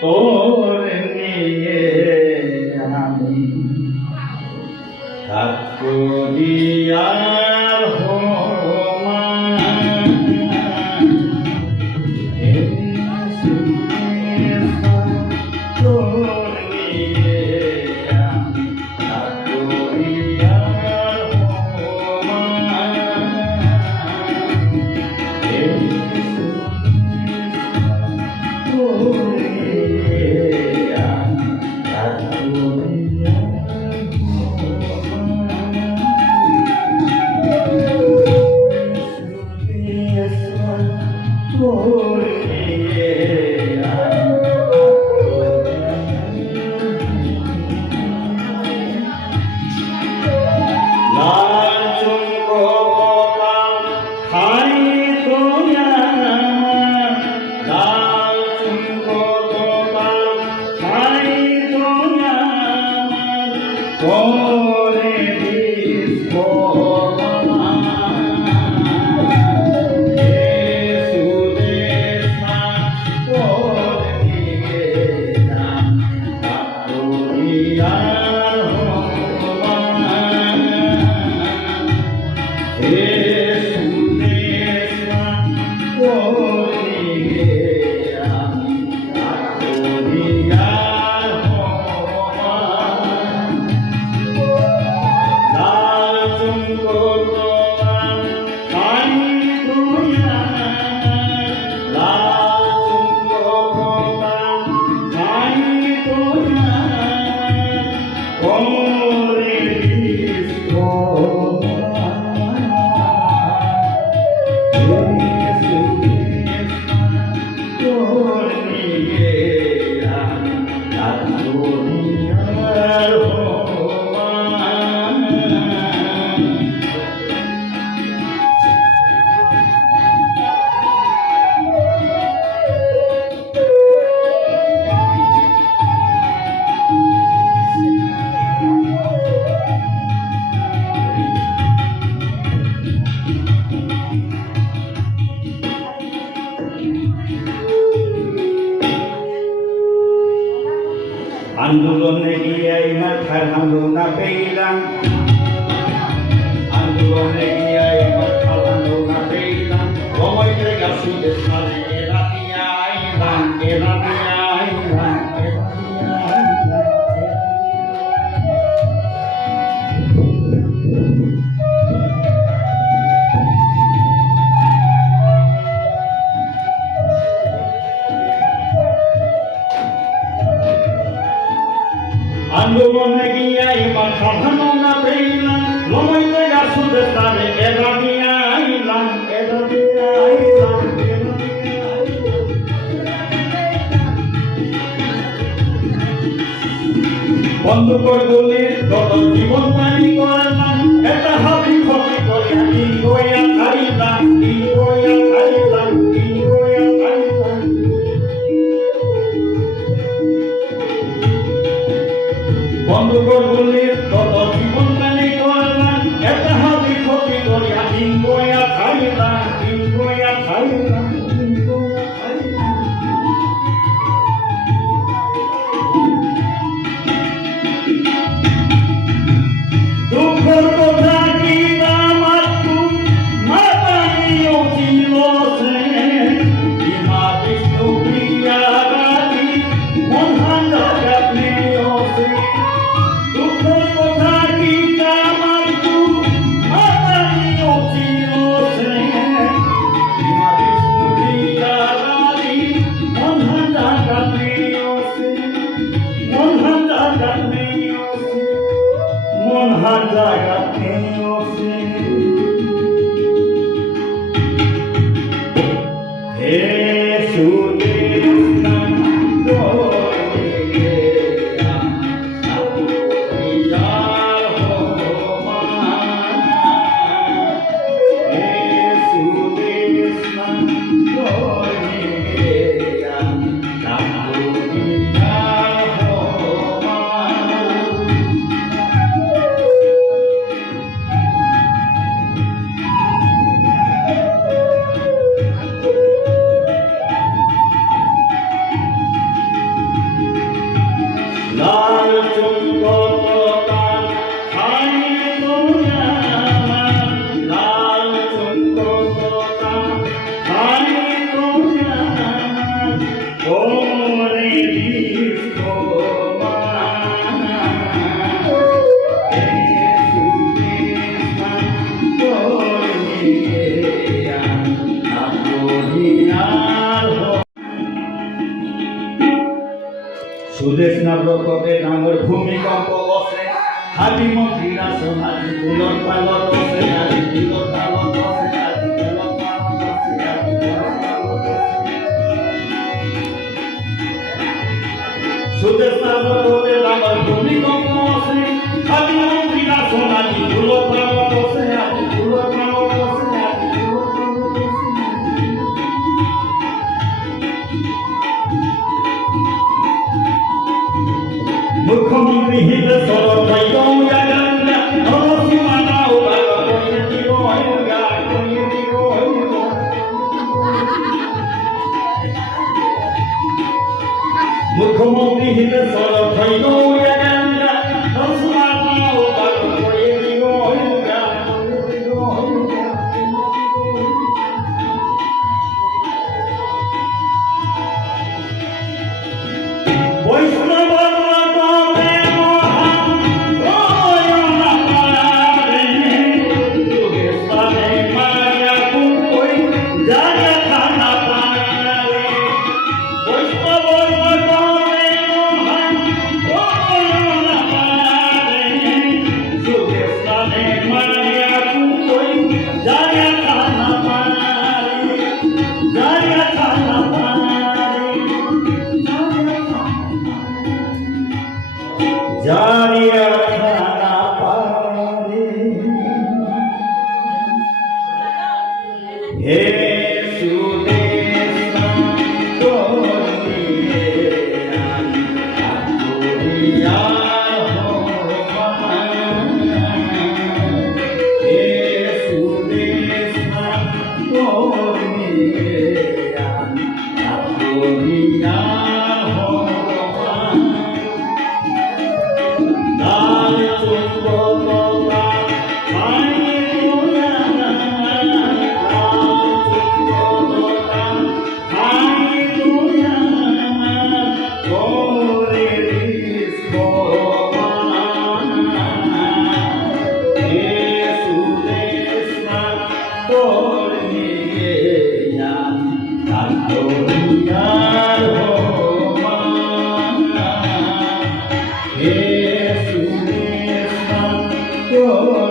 তোর নিয়ে আমি থাকবো দিয়ার হোমা তোর নিয়ে আমি থাকবো দিয়ার হোমা আন্দোলনে গিয়ে মাথার ভাঙনা পেলাম, আন্দোলনে গিয়ে মাথার ভাঙনা পেলাম, সময়তে গাছুতে সারে এরা দিয়ে আইলাম, এরা দিয়ে আইলাম, আন্দোলনে গিয়ে মাথা ভাঙনা পেলাম, সময়তে গাছুতে সারে এরা দিয়ে আইলাম, এরা দিয়ে আইলাম, এরা দিয়ে আইলাম। বন্ধ করে বলে তত জীবন পানি করলাম, এটা হাবি ক্ষতি করিয়া দিন গইয়া খাইলাম, দিন গইয়া খাইলাম, দিন গইয়া খাইলাম। বন্ধ করে বলে তত জীবন পানি করলাম, এটা হাবি ক্ষতি করিয়া দিন গইয়া খাইলাম, দিন গইয়া খাইলাম, দিন গইয়া খাইলাম। দুঃখের কথা কি আমার তুম মাতানিও ছিল সে ইমা বিষ্ণু প্রিয়া রাধি মহান জগৎনিও সে। দুঃখের কথা কি আমার তুম মাতানিও ছিল সে ইমা বিষ্ণু প্রিয়া রাধি মহান জগৎনিও সে, মহান জগৎনিও সে, মহান জগৎনিও সে। হে সুদেশনা তোরে দিয়ার হোমা, হে সুদেশনা তোরে দিয়ার হোমা। সুদেশ নাব্রততে ডাঙর ভূমিকম্প বসে হাবি মন্দিরা সোনালি ফুলত পালত বসে আদি ফুলত পালত বসে আদি ফুলত পালত বসে আদি ফুলত পালত বসে সুদেশ নাব্রততে ডাঙর ভূমিকম্প বসে হাবি মন্দিরা সোনালি ফুলত পালত বসে আদি ফুলত পালত বসে আদি ফুলত পালত বসে মুখ্যমন্ত্রী হিতে সরব ভাই গৌয়া গাঙ্গা নরসিংহা উবাগ করিয়ে দিব হইগা করিয়ে দিব হইগা মুখ্যমন্ত্রী হিতে সরব ভাই গৌয়া গাঙ্গা নরসিংহা উবাগ করিয়ে দিব হইগা করিয়ে দিব হইগা বৈষ্ণব জারিয়া খানা পারে হে সুদেশনা তোরিয়ে আকুরিয়া হে সুদেশনা তোরিয়ে আকুরিয়া Oh